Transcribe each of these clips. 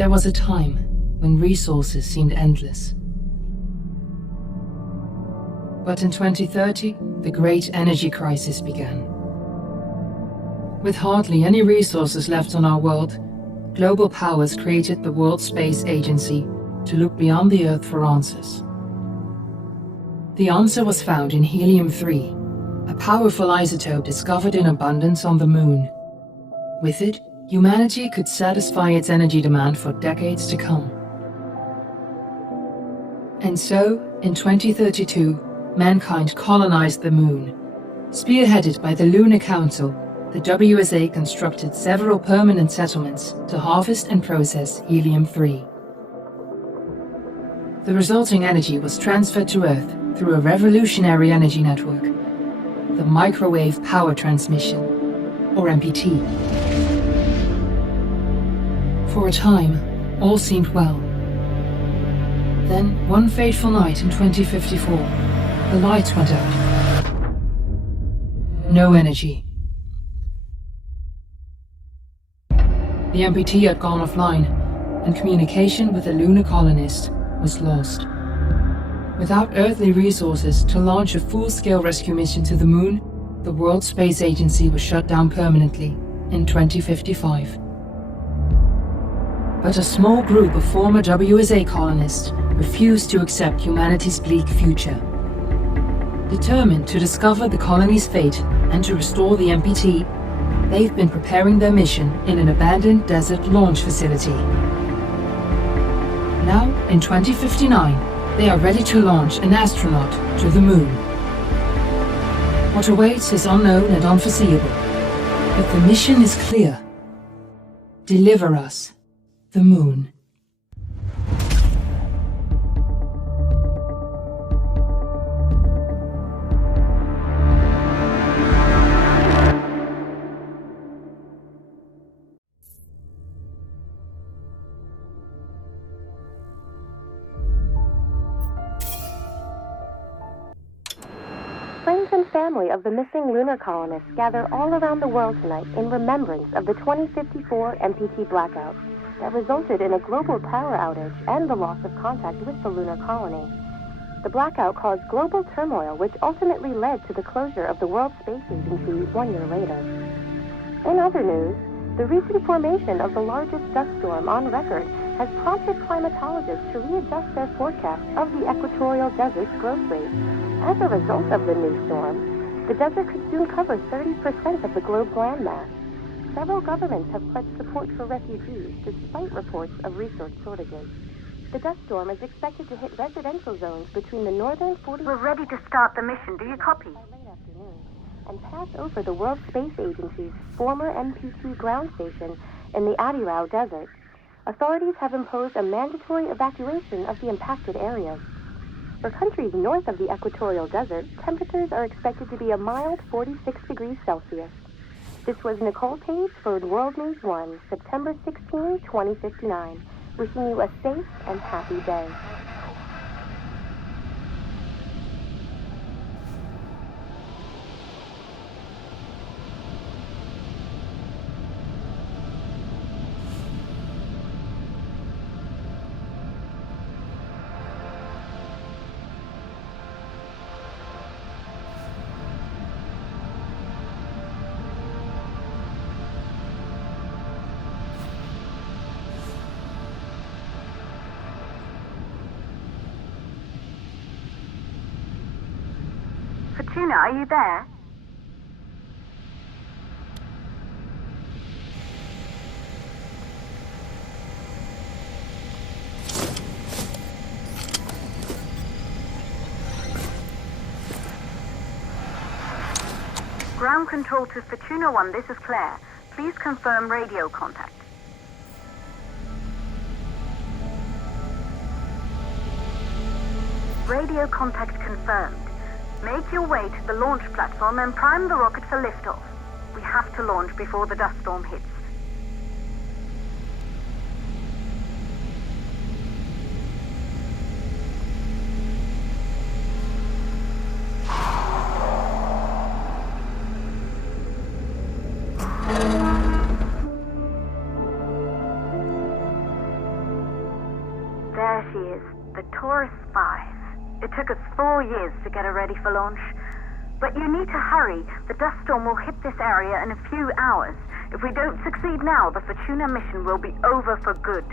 There was a time when resources seemed endless. But in 2030, the great energy crisis began. With hardly any resources left on our world, global powers created the World Space Agency to look beyond the Earth for answers. The answer was found in helium-3, a powerful isotope discovered in abundance on the Moon. With it, humanity could satisfy its energy demand for decades to come. And so, in 2032, mankind colonized the Moon. Spearheaded by the Lunar Council, the WSA constructed several permanent settlements to harvest and process helium-3. The resulting energy was transferred to Earth through a revolutionary energy network, the Microwave Power Transmission, or MPT. For a time, all seemed well. Then, one fateful night in 2054, the lights went out. No energy. The MPT had gone offline, and communication with the lunar colonist was lost. Without earthly resources to launch a full-scale rescue mission to the Moon, the World Space Agency was shut down permanently in 2055. But a small group of former WSA colonists refused to accept humanity's bleak future. Determined to discover the colony's fate and to restore the MPT, they've been preparing their mission in an abandoned desert launch facility. Now, in 2059, they are ready to launch an astronaut to the Moon. What awaits is unknown and unforeseeable, but the mission is clear. Deliver us the Moon. Friends and family of the missing lunar colonists gather all around the world tonight in remembrance of the 2054 MPT blackout that resulted in a global power outage and the loss of contact with the lunar colony. The blackout caused global turmoil, which ultimately led to the closure of the World Space Agency 1 year later. In other news, the recent formation of the largest dust storm on record has prompted climatologists to readjust their forecast of the equatorial desert's growth rate. As a result of the new storm, the desert could soon cover 30% of the globe's landmass. Several governments have pledged support for refugees despite reports of resource shortages. The dust storm is expected to hit residential zones between the northern 40... We're ready to start the mission. Do you copy? ...by late afternoon, and pass over the World Space Agency's former MPT ground station in the Adirau Desert. Authorities have imposed a mandatory evacuation of the impacted areas. For countries north of the equatorial desert, temperatures are expected to be a mild 46 degrees Celsius. This was Nicole Page for World News 1, September 16, 2059. Wishing you a safe and happy day. Fortuna, are you there? Ground control to Fortuna 1, this is Claire. Please confirm radio contact. Radio contact confirmed. Make your way to the launch platform and prime the rocket for liftoff. We have to launch before the dust storm hits. the tourist spies. It took us 4 years to get her ready for launch. But you need to hurry. The dust storm will hit this area in a few hours. If we don't succeed now, the Fortuna mission will be over for good.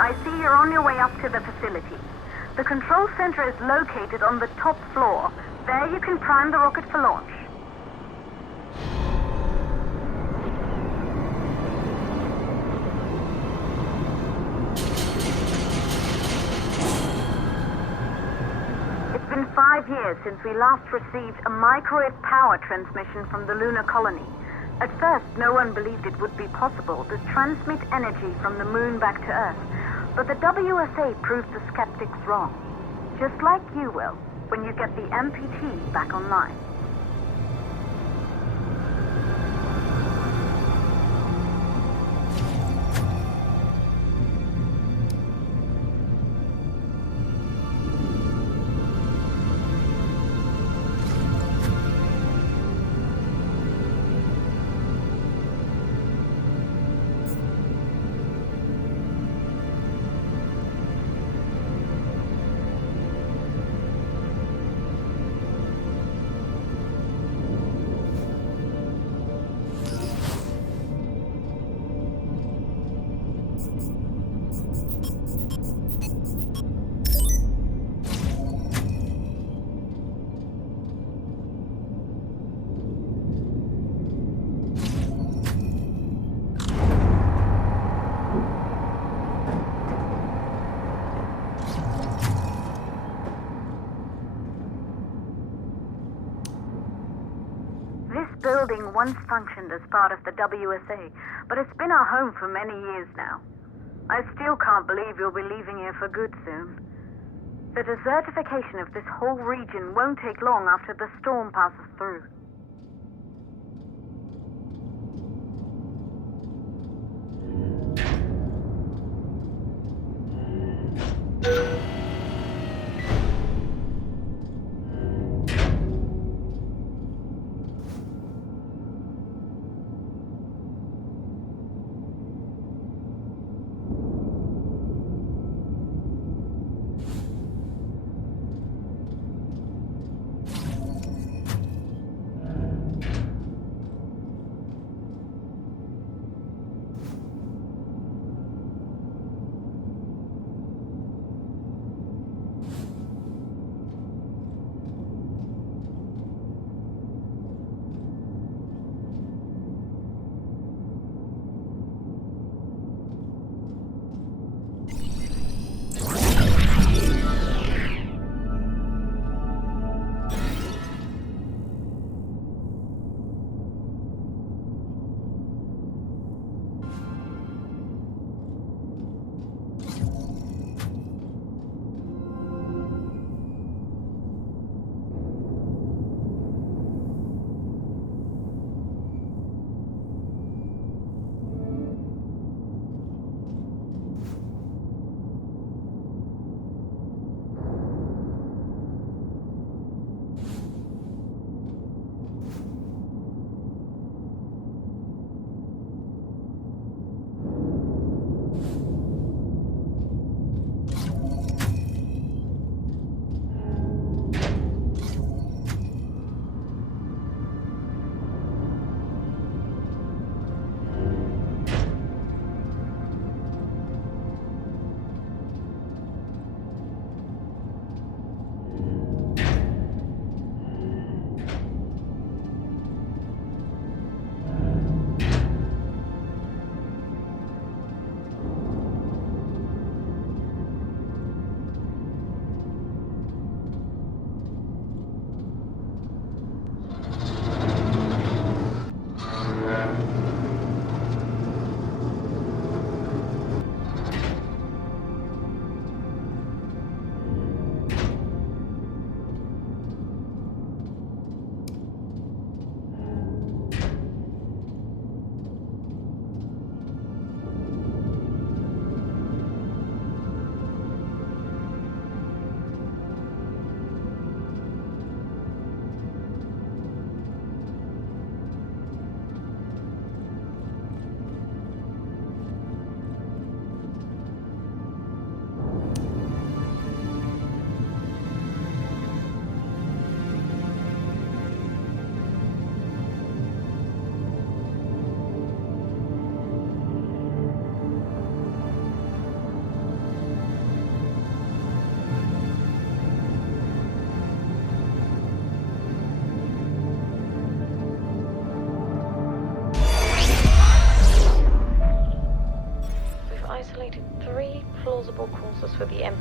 I see you're on your way up to the facility. The control center is located on the top floor. There you can prime the rocket for launch. It's been 5 years since we last received a microwave power transmission from the lunar colony. At first, no one believed it would be possible to transmit energy from the moon back to Earth. But the WSA proved the skeptics wrong. Just like you will, when you get the MPT back online. Building once functioned as part of the WSA, but it's been our home for many years now. I still can't believe you'll be leaving here for good soon. The desertification of this whole region won't take long after the storm passes through.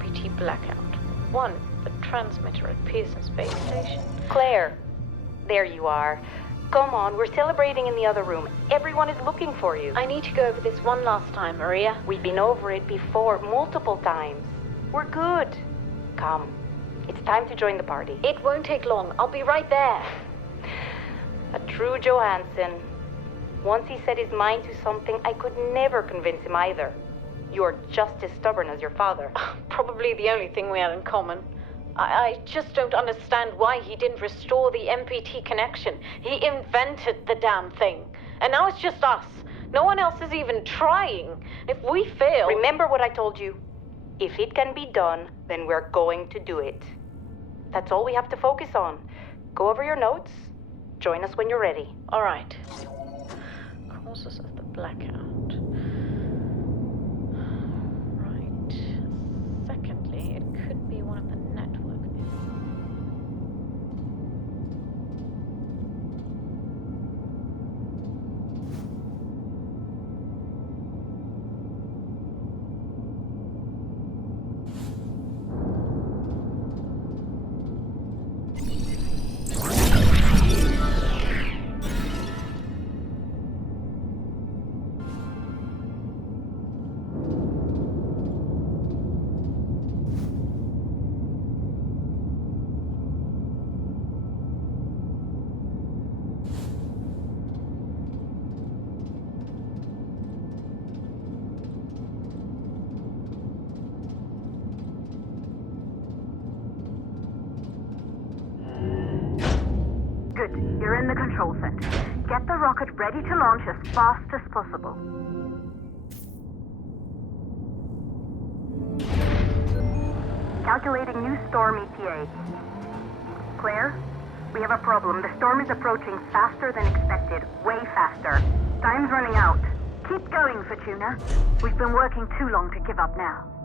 MPT blackout. 1, the transmitter at Pearson Space Station. Claire, there you are. Come on, we're celebrating in the other room. Everyone is looking for you. I need to go over this one last time, Maria. We've been over it before, multiple times. We're good. Come. It's time to join the party. It won't take long. I'll be right there. A true Johansson. Once he set his mind to something, I could never convince him either. You're just as stubborn as your father. Probably the only thing we had in common. I just don't understand why he didn't restore the MPT connection. He invented the damn thing. And now it's just us. No one else is even trying. If we fail... Remember what I told you. If it can be done, then we're going to do it. That's all we have to focus on. Go over your notes. Join us when you're ready. All right. Causes of the blackout. Right. Secondly, it could be one of the network bits. Good. You're in the control center. Get the rocket ready to launch as fast as possible. Calculating new storm ETA. Claire, we have a problem. The storm is approaching faster than expected. Way faster. Time's running out. Keep going, Fortuna. We've been working too long to give up now.